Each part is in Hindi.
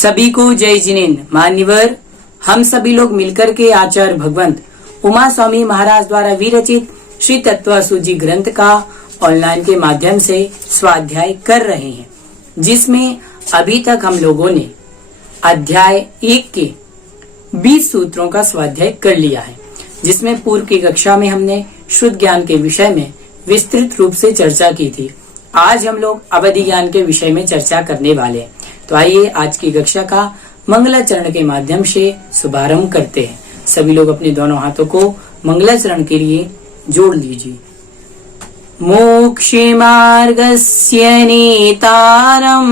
सभी को जय जिनेन्द्र। मान्यवर, हम सभी लोग मिलकर के आचार्य भगवंत उमा स्वामी महाराज द्वारा विरचित श्री तत्वासुजी ग्रंथ का ऑनलाइन के माध्यम से स्वाध्याय कर रहे हैं, जिसमें अभी तक हम लोगों ने अध्याय 1 के 20 सूत्रों का स्वाध्याय कर लिया है, जिसमें पूर्व की कक्षा में हमने शुद्ध ज्ञान के विषय में विस्तृत रूप से चर्चा की थी। आज हम लोग अवधि ज्ञान के विषय में चर्चा करने वाले हैं। तो आइए आज की कक्षा का मंगलाचरण के माध्यम से शुभारंभ करते हैं। सभी लोग अपने दोनों हाथों को मंगलाचरण के लिए जोड़ लीजिए। मोक्षे मार्गस्य नेतारं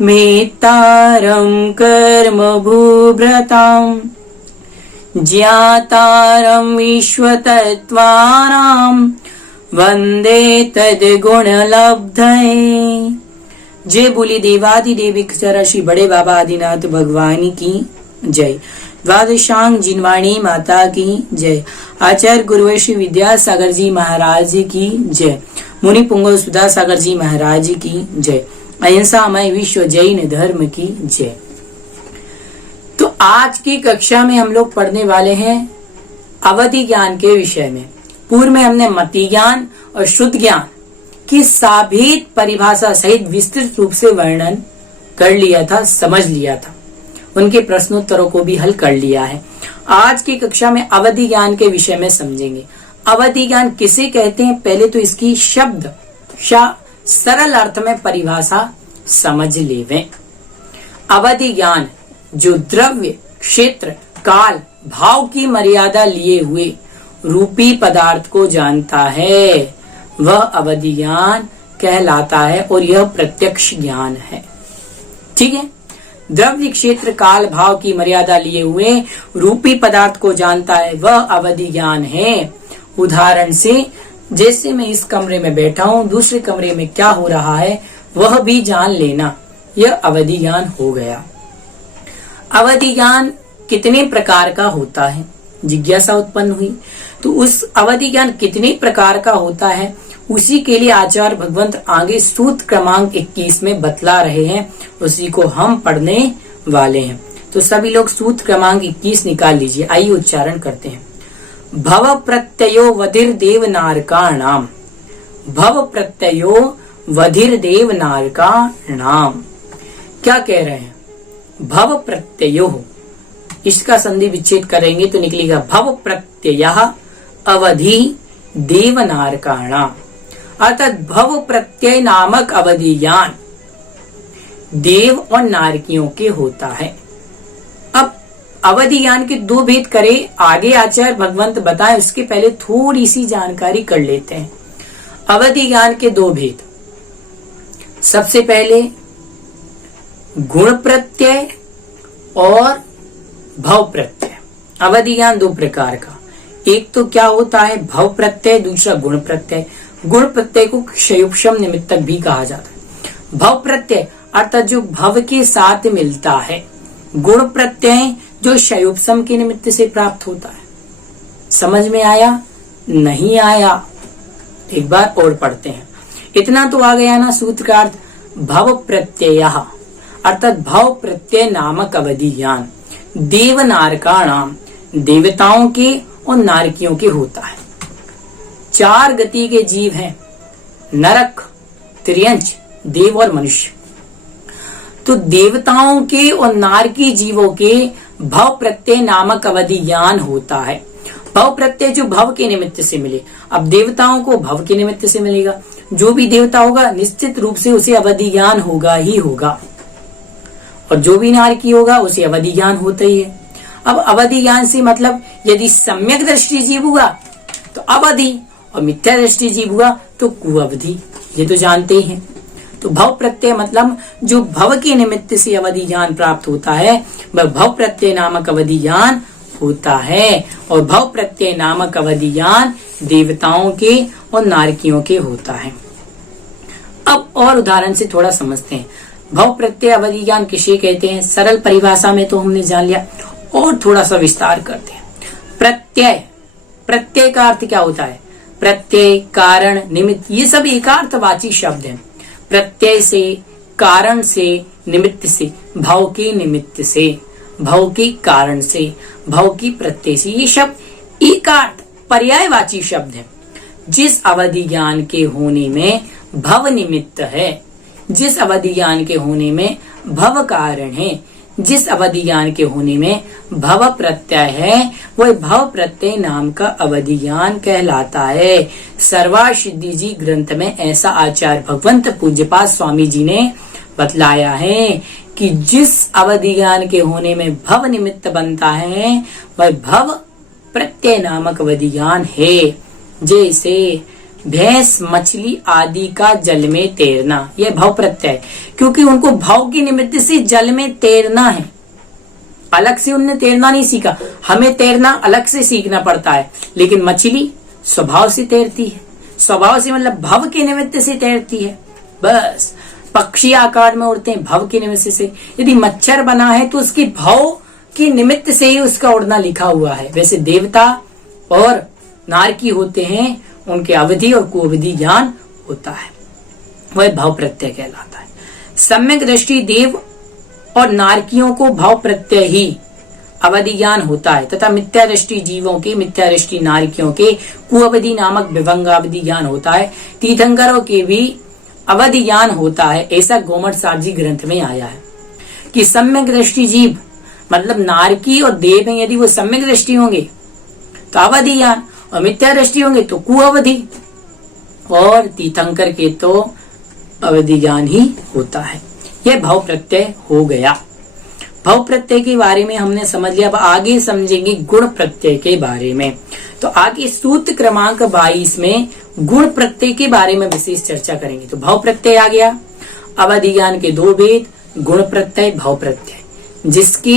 मेत्तारं कर्म भूभृतां ज्ञातारं विश्वतत्त्वानां वंदे तद्गुणलब्धये। जय बोली देवादि देविक श्री बड़े बाबा आदिनाथ भगवान की जय। द्वादशांग जिनवाणी माता की जय। आचार्य गुरुवैश्य विद्यासागर जी महाराज की जय। मुनि पुंगव सुधा सागर जी महाराज की जय। अहिंसामय विश्व जैन धर्म की जय। तो आज की कक्षा में हम लोग पढ़ने वाले हैं अवधि ज्ञान के विषय में। पूर्व में हमने मति ज्ञान और शुद्ध ज्ञान की साभेद परिभाषा सहित विस्तृत रूप से वर्णन कर लिया था, समझ लिया था, उनके प्रश्नोत्तरों को भी हल कर लिया है। आज की कक्षा में अवधि ज्ञान के विषय में समझेंगे। अवधि ज्ञान किसे कहते हैं, पहले तो इसकी शब्द सरल अर्थ में परिभाषा समझ लेवें। अवधि ज्ञान जो द्रव्य, क्षेत्र, काल, भाव की मर्यादा लिए हुए रूपी पदार्थ को जानता है, वह अवधि ज्ञान कहलाता है और यह प्रत्यक्ष ज्ञान है। ठीक है। द्रव्य, क्षेत्र, काल, भाव की मर्यादा लिए हुए रूपी पदार्थ को जानता है, वह अवधि ज्ञान है। उदाहरण से, जैसे मैं इस कमरे में बैठा हूँ, दूसरे कमरे में क्या हो रहा है वह भी जान लेना, यह अवधि ज्ञान हो गया। अवधि ज्ञान कितने प्रकार का होता है, जिज्ञासा उत्पन्न हुई। तो उस अवधि ज्ञान कितने प्रकार का होता है, उसी के लिए आचार्य भगवंत आगे सूत्र क्रमांक 21 में बतला रहे हैं, उसी को हम पढ़ने वाले हैं। तो सभी लोग सूत्र क्रमांक 21 निकाल लीजिए। आइए उच्चारण करते हैं। भव प्रत्ययो वधिर देव नारकाणाम। भव प्रत्ययो वधिर देव नारकाणाम। क्या कह रहे हैं? भव प्रत्ययो, इसका संधि विच्छेद करेंगे तो निकलेगा भव प्रत्ययः अवधि देव नारकाणाम। अर्थात भव प्रत्यय नामक अवधि ज्ञान देव और नारकियों के होता है। अब अवधि ज्ञान के दो भेद करें, आगे आचार्य भगवंत बताएं, उसके पहले थोड़ी सी जानकारी कर लेते हैं। अवधि ज्ञान के दो भेद। सबसे पहले गुण प्रत्यय और भव प्रत्यय। अवधि ज्ञान दो प्रकार का, एक तो क्या होता है भव प्रत्यय, दूसरा गुण प्रत्यय। गुण प्रत्यय को क्षयोपशम निमित्तक भी कहा जाता है। भव प्रत्यय अर्थात जो भव के साथ मिलता है, गुण प्रत्यय जो क्षयोपशम के निमित्त से प्राप्त होता है। समझ में आया? नहीं आया? एक बार और पढ़ते हैं। इतना तो आ गया ना सूत्र का अर्थ। भव प्रत्यय अर्थात भव प्रत्यय नामक अवधि ज्ञान देव नारकाणाम, देवताओं के और नारकियों के होता है। 4 गति के जीव हैं, नरक, त्रियंच, देव और मनुष्य। तो देवताओं के और नारकी जीवों के भव प्रत्यय नामक अवधि ज्ञान होता है। भव प्रत्यय जो भव के निमित्त से मिले। अब देवताओं को भव के निमित्त से मिलेगा, जो भी देवता होगा निश्चित रूप से उसे अवधि ज्ञान होगा ही होगा, और जो भी नारकी होगा उसे अवधि ज्ञान होता ही है। अब अवधि ज्ञान से मतलब यदि सम्यक दृष्टि जीव हुआ तो अवधि, और मिथ्या दृष्टि जीव हुआ तो कुअवधि, ये तो जानते ही हैं। तो भव प्रत्यय मतलब जो भव के निमित्त से अवधि ज्ञान प्राप्त होता है, वह भव प्रत्यय नामक अवधि ज्ञान होता है। और भव प्रत्यय नामक अवधि ज्ञान देवताओं के और नारकियों के होता है। अब और उदाहरण से थोड़ा समझते हैं। भव प्रत्यय अवधि ज्ञान किसे कहते हैं? सरल परिभाषा में तो हमने जान लिया, और थोड़ा सा विस्तार करते हैं। प्रत्यय, प्रत्यय का अर्थ क्या होता है? प्रत्यय, कारण, निमित्त, ये सब एकार्थवाची शब्द हैं। प्रत्यय से, कारण से निमित्त से, भाव के निमित्त से, भाव के कारण से, भाव की प्रत्यय से। ये शब्द एकार्थ पर्यायवाची शब्द है। जिस अवधि ज्ञान के होने में भव निमित्त है, जिस अवधि ज्ञान के होने में भव कारण है, जिस अवधि ज्ञान के होने में भव प्रत्यय है, वह भव प्रत्यय नाम का अवधि ज्ञान कहलाता है। सर्वासिद्धि जी ग्रंथ में ऐसा आचार्य भगवंत पूज्यपाद स्वामी जी ने बतलाया है कि जिस अवधि ज्ञान के होने में भव निमित्त बनता है, वह भव प्रत्यय नामक अवधि ज्ञान है। जैसे भैंस, मछली आदि का जल में तैरना, यह भव प्रत्यय, क्योंकि उनको भाव के निमित्त से जल में तैरना है। अलग से उनने तैरना नहीं सीखा, हमें तैरना अलग से सीखना पड़ता है। लेकिन मछली स्वभाव से तैरती है, स्वभाव से मतलब भव के निमित्त से तैरती है। बस पक्षी आकार में उड़ते हैं भव के निमित्त से। यदि मच्छर बना है तो उसकी भाव के निमित्त से ही उसका उड़ना लिखा हुआ है। वैसे देवता और नारकी होते हैं, उनके अवधि और कुअवधि ज्ञान होता है, वह भाव प्रत्यय कहलाता है। सम्यक दृष्टि देव और नारकियों को भाव प्रत्यय ही अवधि ज्ञान होता है, तथा मिथ्या दृष्टि जीवों के, मिथ्या दृष्टि नारकियों के कुअवधि नामक विभंगावधि ज्ञान होता है। तीर्थंकरों के भी अवधि ज्ञान होता है। ऐसा गोमठ सार जी ग्रंथ में आया है कि सम्यक दृष्टि जीव मतलब नारकी और देव हैं, यदि वो सम्यक दृष्टि होंगे तो अवधि ज्ञान, और मिथ्या दृष्टि होंगे तो कुअवधि, और तीर्थंकर के तो अवधि ज्ञान ही होता है। यह भाव प्रत्यय हो गया। भाव प्रत्यय के बारे में हमने समझ लिया। अब आगे समझेंगे गुण प्रत्यय के बारे में। तो आगे सूत्र क्रमांक 22 में गुण प्रत्यय के बारे में विशेष चर्चा करेंगे। तो भाव प्रत्यय आ गया, अवधि ज्ञान के दो भेद, गुण प्रत्यय, भाव प्रत्यय। जिसके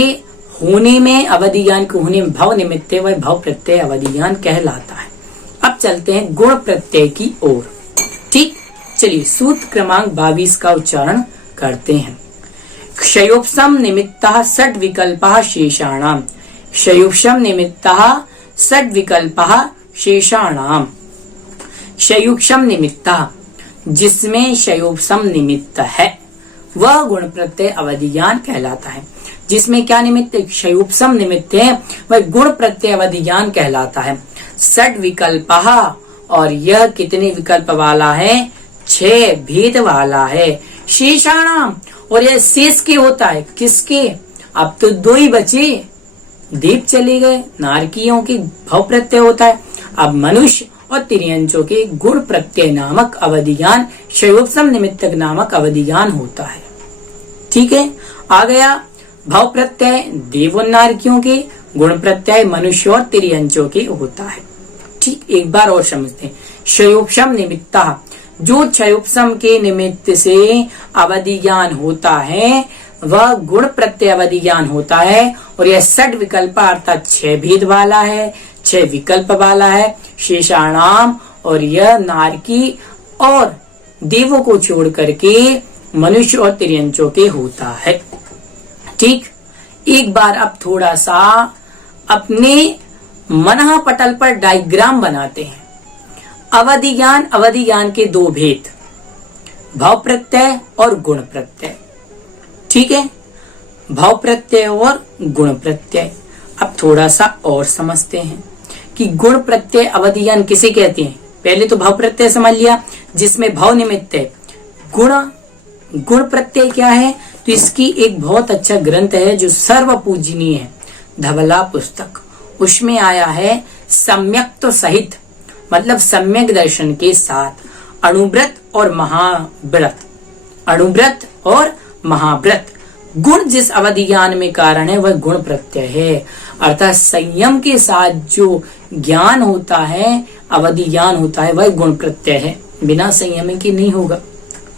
होने में, अवधि ज्ञान के होने में भाव निमित्त है, वह भाव प्रत्यय अवधि ज्ञान कहलाता है। अब चलते हैं गुण प्रत्यय की ओर। ठीक, चलिए सूत्र क्रमांक 22 का उच्चारण करते हैं। क्षयोपम निमित्तः षड् विकल्पः शेषाणाम। क्षयोपम निमित्तः षड् विकल्पः शेषाणाम। क्षयोपम निमित्तः, जिसमें क्षयोपम निमित्त है, वह गुण प्रत्यय अवधि ज्ञान कहलाता है। जिसमें क्या निमित्त, क्षयोपम निमित्त है, वह गुण प्रत्यय अवधि ज्ञान कहलाता है। षड् विकल्पः, और यह कितने विकल्प वाला है, 6 भेद वाला है। शेषाणाम, और यह शेष के होता है, किसके, अब तो 2 ही बचे, देव चले गए, नारकियों के भाव प्रत्यय होता है। अब मनुष्य और तिर्यंचों के गुण प्रत्यय नामक अवधि ज्ञान, क्षयोपम निमित्तक नामक अवधि ज्ञान होता है। ठीक है, आ गया भाव प्रत्यय देव और नारकियों के, गुण प्रत्यय मनुष्य और तिर्यंचों के होता है। ठीक, एक बार और समझते हैं। क्षयोपम निमित्तः, जो क्षयोपम के निमित्त से अवधि ज्ञान होता है, वह गुण प्रत्यय अवधि ज्ञान होता है। और यह षड् विकल्प अर्थात 6 भेद वाला है, 6 विकल्प वाला है। शेषाणाम, और यह नारकी और देवों को छोड़ करके मनुष्य और तिर्यंचों के होता है। ठीक, एक बार अब थोड़ा सा अपने मनः पटल पर डायग्राम बनाते हैं। अवधि ज्ञान के 2 भेद, भाव प्रत्यय और गुण प्रत्यय। ठीक है, भाव प्रत्यय और गुण प्रत्यय। अब थोड़ा सा और समझते हैं कि गुण प्रत्यय अवधि ज्ञान किसे कहते हैं। पहले तो भाव प्रत्यय समझ लिया, जिसमें भाव निमित्त है। गुण प्रत्यय क्या है, तो इसकी एक बहुत अच्छा ग्रंथ है जो सर्व पूजनीय है, धवला पुस्तक। उसमें आया है सम्यक तो सहित, मतलब सम्यक दर्शन के साथ, अणुव्रत और महाव्रत, अणुव्रत और महाव्रत। गुण जिस अवधि ज्ञान में कारण है, वह गुण प्रत्यय है। अर्थात संयम के साथ जो ज्ञान होता है, अवधि ज्ञान होता है, वह गुण प्रत्यय है, बिना संयम के नहीं होगा।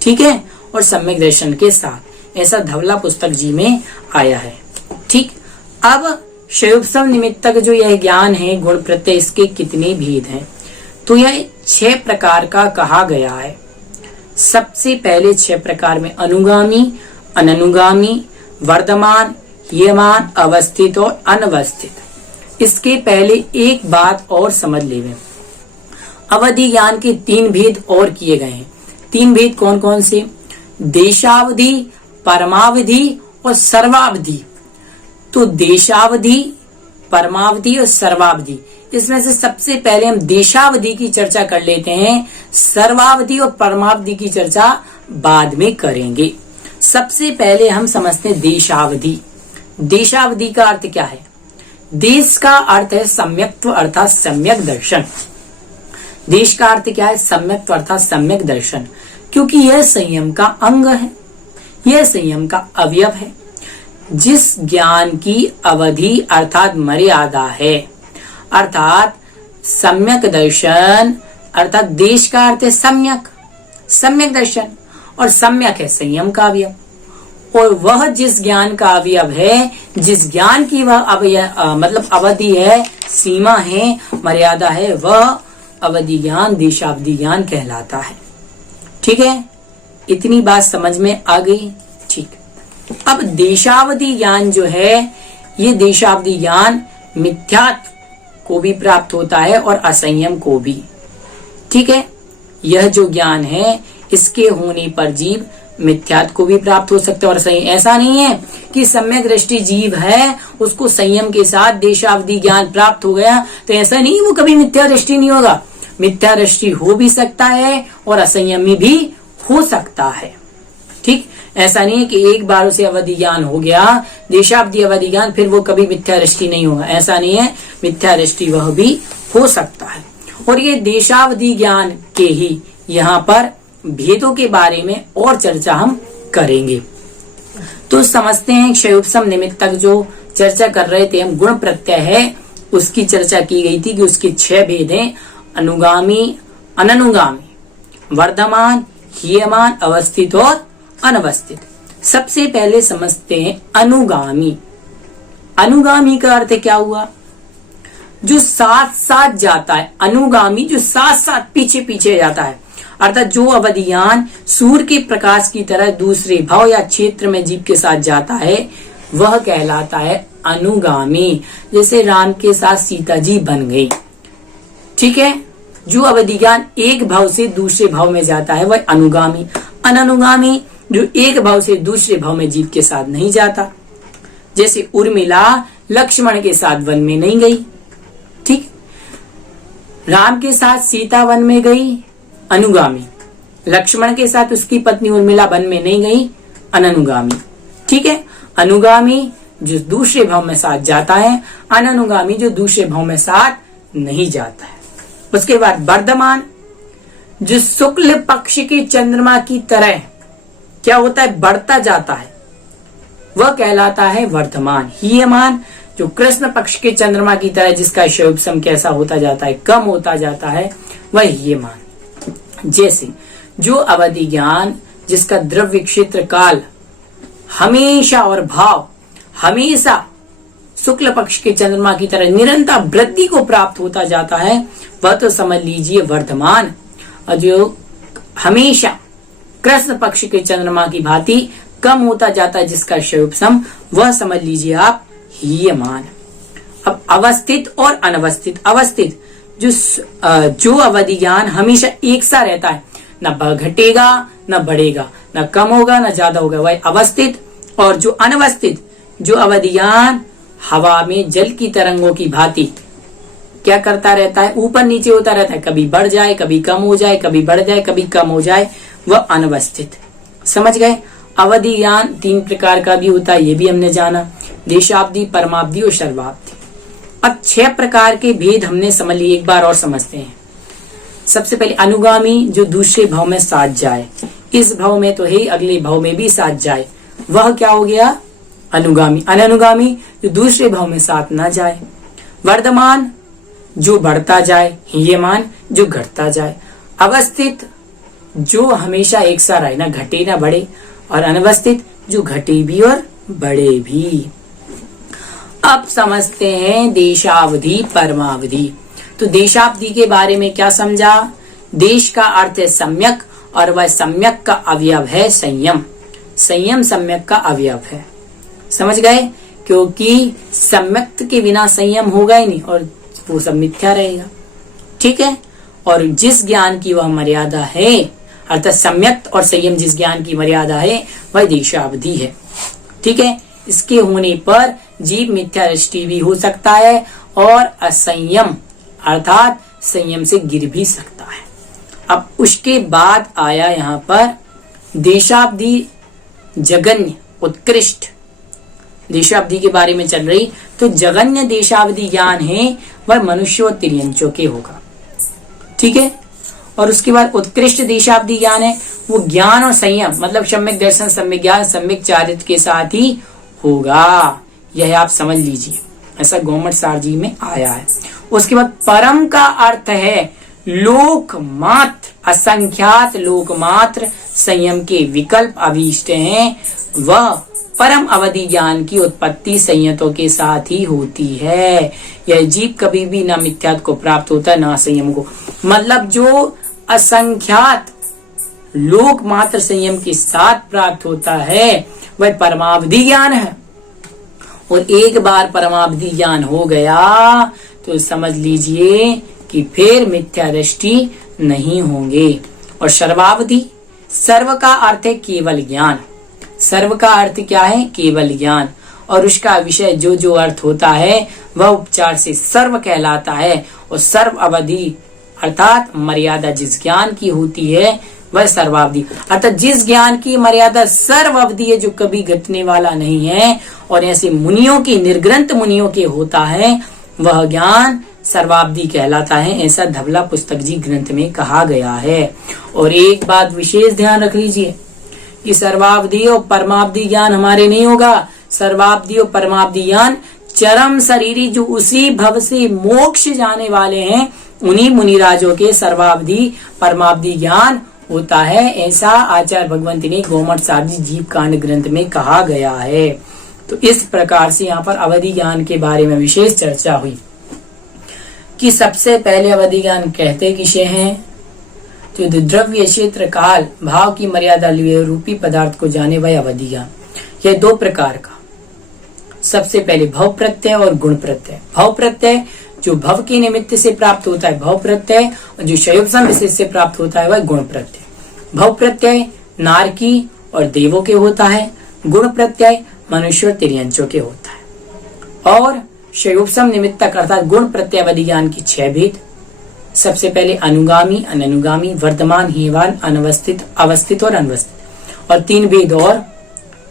ठीक है, और सम्यक दर्शन के साथ, ऐसा धवला पुस्तक जी में आया है। ठीक, अब क्षयोपम निमित्तक जो यह ज्ञान है गुण प्रत्यय, इसके कितने भेद हैं, तो यह 6 प्रकार का कहा गया है। सबसे पहले 6 प्रकार में अनुगामी, अननुगामी, वर्धमान, ह्रियमान, अवस्थित और अनवस्थित। इसके पहले एक बात और समझ लेंगे। अवधि ज्ञान के 3 भेद और किए गए हैं। 3 भेद कौन कौन से, देशावधि, परमावधि और सर्वावधि। तो देशावधि, परमावधि और सर्वावधि, इसमें से सबसे पहले हम देशावधि की चर्चा कर लेते हैं, सर्वावधि और परमावधि की चर्चा बाद में करेंगे। सबसे पहले हम समझते हैं देशावधि। देशावधि का अर्थ क्या है? देश का अर्थ है सम्यक्त्व अर्थात सम्यक दर्शन। देश का अर्थ क्या है? सम्यक्त्व अर्थात सम्यक दर्शन, क्योंकि यह संयम का अंग है, यह संयम का अवयव है। जिस ज्ञान की अवधि अर्थात मर्यादा है, अर्थात सम्यक दर्शन, अर्थात देश का अर्थ है सम्यक, सम्यक दर्शन, और सम्यक है संयम का अवयव। और वह जिस ज्ञान का अवयव है, जिस ज्ञान की वह मतलब अवधि है, सीमा है, मर्यादा है, वह अवधि ज्ञान देशावधि ज्ञान कहलाता है। ठीक है, इतनी बात समझ में आ गई? ठीक। अब देशावधि ज्ञान जो है, ये देशावधि ज्ञान मिथ्यात्व को भी प्राप्त होता है और असंयम को भी। ठीक है, यह जो ज्ञान है, इसके होने पर जीव मिथ्यात्व को भी प्राप्त हो सकता है और संयम। ऐसा नहीं है कि सम्यक दृष्टि जीव है, उसको संयम के साथ देशावधि ज्ञान प्राप्त हो गया, तो ऐसा नहीं वो कभी मिथ्या दृष्टि नहीं होगा। मिथ्या दृष्टि हो भी सकता है और असंयमी भी हो सकता है। ठीक, ऐसा नहीं है कि एक बार उसे अवधि ज्ञान हो गया, देशावधि अवधि ज्ञान, फिर वो कभी मिथ्या दृष्टि नहीं होगा, ऐसा नहीं है। मिथ्या दृष्टि वह भी हो सकता है। और ये देशावधि ज्ञान के ही यहाँ पर भेदों के बारे में और चर्चा हम करेंगे। तो समझते हैं क्षयोपम निमित्तक जो चर्चा कर रहे थे हम, गुण प्रत्यय है, उसकी चर्चा की गई थी कि उसके 6 भेद हैं, अनुगामी, अननुगामी, वर्धमान, हीयमान, अवस्थित और अनवस्थित। सबसे पहले समझते हैं अनुगामी। अनुगामी का अर्थ क्या हुआ? जो साथ साथ जाता है, अनुगामी जो साथ साथ पीछे पीछे जाता है, अर्थात जो अवधि ज्ञान सूर्य के प्रकाश की तरह दूसरे भाव या क्षेत्र में जीव के साथ जाता है, वह कहलाता है अनुगामी। जैसे राम के साथ सीता जी बन गई। ठीक है, जो अवधि ज्ञान एक भाव से दूसरे भाव में जाता है वह अनुगामी। अननुगामी जो एक भाव से दूसरे भाव में जीव के साथ नहीं जाता। जैसे उर्मिला लक्ष्मण के साथ वन में नहीं गई। ठीक, राम के साथ सीता वन में गई, अनुगामी। लक्ष्मण के साथ उसकी पत्नी उर्मिला वन में नहीं गई, अननुगामी। ठीक है, अनुगामी जो दूसरे भाव में साथ जाता है, अननुगामी जो दूसरे भाव में साथ नहीं जाता है। उसके बाद वर्धमान, जो शुक्ल पक्ष के चंद्रमा की तरह क्या होता है, बढ़ता जाता है, वह कहलाता है वर्धमान। हीयमान जो कृष्ण पक्ष के चंद्रमा की तरह जिसका क्षयोपम कैसा होता जाता है, कम होता जाता है, वह हीयमान। जैसे जो अवधि ज्ञान जिसका द्रव्य क्षेत्र काल हमेशा और भाव हमेशा शुक्ल पक्ष के चंद्रमा की तरह निरंतर वृद्धि को प्राप्त होता जाता है, वह तो समझ लीजिए वर्धमान। और जो हमेशा कृष्ण पक्ष के चंद्रमा की भांति कम होता जाता है जिसका क्षयोपम, वह समझ लीजिए आप हीयमान। अब अवस्थित और अनवस्थित। अवस्थित जो अवधि ज्ञान हमेशा एक सा रहता है, न घटेगा न बढ़ेगा, न कम होगा न ज्यादा होगा, वह अवस्थित। और जो अनवस्थित, जो अवधि ज्ञान हवा में जल की तरंगों की भांति क्या करता रहता है, ऊपर नीचे होता रहता है, कभी बढ़ जाए कभी कम हो जाए, कभी बढ़ जाए कभी कम हो जाए, वह अनवस्थित। समझ गए? अवधि ज्ञान 3 प्रकार का भी होता है, ये भी हमने जाना, देशावधि, परमावधि और सर्वावधि। अब 6 प्रकार के भेद हमने समझ लिए, एक बार और समझते हैं। सबसे पहले अनुगामी जो दूसरे भाव में साथ जाए, इस भाव में तो है अगले भाव में भी साथ जाए, वह क्या हो गया, अनुगामी। अननुगामी जो दूसरे भाव में साथ ना जाए। वर्धमान जो बढ़ता जाए, हीयमान जो घटता जाए। अवस्थित जो हमेशा एक सा रहे, ना घटे ना बढ़े। और अनवस्थित जो घटे भी और बढ़े भी। अब समझते हैं देशावधि परमावधि। तो देशावधि के बारे में क्या समझा? देश का अर्थ है सम्यक और वह सम्यक का अवयव है संयम। संयम सम्यक का अवयव है। समझ गए? क्योंकि सम्यक के बिना संयम होगा ही नहीं और वो सब मिथ्या रहेगा। ठीक है? और जिस ज्ञान की वह मर्यादा है, अर्थात सम्यक और संयम जिस ज्ञान की मर्यादा है वह देशावधि है। ठीक है, इसके होने पर जीव मिथ्या दृष्टि भी हो सकता है और असंयम अर्थात संयम से गिर भी सकता है। अब उसके बाद आया यहाँ पर देशावधि जगन्य उत्कृष्ट। देशावधि के बारे में चल रही, तो जगन्य देशावधि ज्ञान है वह मनुष्य और तिर्यंचों के होगा। ठीक है, और उसके बाद उत्कृष्ट देशावधि ज्ञान है वो ज्ञान और संयम मतलब सम्यक दर्शन, सम्यक ज्ञान, सम्यक चारित्र के साथ ही होगा। यह आप समझ लीजिए, ऐसा गौमट सार जी में आया है। उसके बाद परम का अर्थ है लोकमात्र, असंख्यात लोकमात्र संयम के विकल्प अभीष्ट हैं, वह परम अवधि ज्ञान की उत्पत्ति संयतों के साथ ही होती है। यह जीव कभी भी न मिथ्यात्व को प्राप्त होता है न संयम को। मतलब जो असंख्यात लोकमात्र संयम के साथ प्राप्त होता है वह परमावधि ज्ञान है। और एक बार परमावधि ज्ञान हो गया तो समझ लीजिए कि फिर मिथ्या दृष्टि नहीं होंगे। और सर्वावधि, सर्व का अर्थ है केवल ज्ञान। सर्व का अर्थ क्या है? केवल ज्ञान। और उसका विषय जो जो अर्थ होता है वह उपचार से सर्व कहलाता है। और सर्व अवधि अर्थात मर्यादा जिस ज्ञान की होती है वह सर्वावधि, अर्थात जिस ज्ञान की मर्यादा सर्व अवधि है, जो कभी घटने वाला नहीं है और ऐसे मुनियों के, निर्ग्रंथ मुनियों के होता है, वह ज्ञान सर्वावधि कहलाता है। ऐसा धवला पुस्तक जी ग्रंथ में कहा गया है। और एक बात विशेष ध्यान रख लीजिए कि सर्वावधि और परमावधि ज्ञान हमारे नहीं होगा। सर्वावधि और परमावधि ज्ञान चरम शरीरी जो उसी भव से मोक्ष जाने वाले हैं उन्हीं मुनिराजों के सर्वावधि परमावधि ज्ञान होता है। ऐसा आचार्य भगवंती ने गौमट सार जी जीव कांड ग्रंथ में कहा गया है। तो इस प्रकार से यहाँ पर अवधि ज्ञान के बारे में विशेष चर्चा हुई कि सबसे पहले अवधि ज्ञान कहते किसे हैं? तो द्रव्य क्षेत्र काल भाव की मर्यादा लिए रूपी पदार्थ को जाने वह अवधि ज्ञान। यह दो प्रकार का, सबसे पहले भव प्रत्यय और गुण प्रत्यय। भव प्रत्यय जो भव के निमित्त से प्राप्त होता है भव प्रत्यय, और जो शयोपसम विशेष से प्राप्त होता है वह गुण प्रत्यय। भव प्रत्यय नारकी और देवों के होता है, गुण प्रत्यय मनुष्य और तिर्यंचों के होता है। और शयोपसम निमित्तक अर्थात गुण प्रत्यय अवधि ज्ञान की 6 भेद। सबसे पहले अनुगामी, अननुगामी, वर्तमान, हेवान, अनवस्थित, अवस्थित और अनवस्थित, और 3 भेद और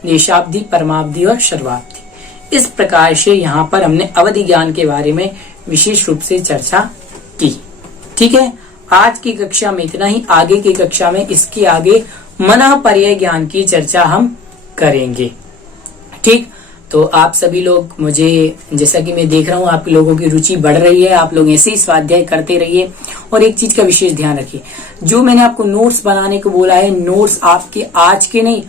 देशावधि, परमावधि और सर्वावधि। इस प्रकार से यहाँ पर हमने अवधि ज्ञान के बारे में विशेष रूप से चर्चा की। ठीक है, आज की कक्षा में इतना ही। आगे की कक्षा में इसके आगे मनः पर्याय ज्ञान की चर्चा हम करेंगे। ठीक, तो आप सभी लोग, मुझे जैसा कि मैं देख रहा हूँ आप लोगों की रुचि बढ़ रही है, आप लोग ऐसे ही स्वाध्याय करते रहिए। और एक चीज का विशेष ध्यान रखिए, जो मैंने आपको नोट्स बनाने को बोला है, नोट्स आपके आज के नहीं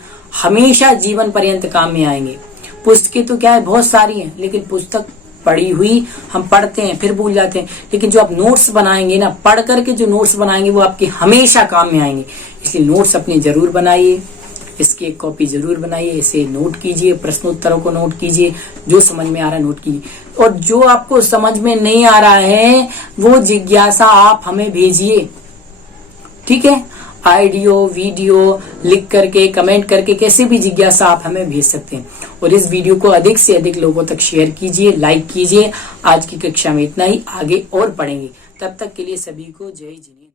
हमेशा जीवन पर्यंत काम में आएंगे। पुस्तकें तो क्या है बहुत सारी हैं, लेकिन पुस्तक पढ़ी हुई हम पढ़ते हैं फिर भूल जाते हैं, लेकिन जो आप नोट्स बनाएंगे ना, पढ़ करके जो नोट्स बनाएंगे वो आपके हमेशा काम में आएंगे। इसलिए नोट्स अपने जरूर बनाइए, इसकी एक कॉपी जरूर बनाइए, इसे नोट कीजिए, प्रश्नोत्तरों को नोट कीजिए, जो समझ में आ रहा है नोट कीजिए। और जो आपको समझ में नहीं आ रहा है वो जिज्ञासा आप हमें भेजिए। ठीक है, ऑडियो वीडियो लिख करके, कमेंट करके, कैसे भी जिज्ञासा आप हमें भेज सकते हैं। और इस वीडियो को अधिक से अधिक लोगों तक शेयर कीजिए, लाइक कीजिए। आज की कक्षा में इतना ही, आगे और पढ़ेंगे। तब तक के लिए सभी को जय जिनेन्द्र।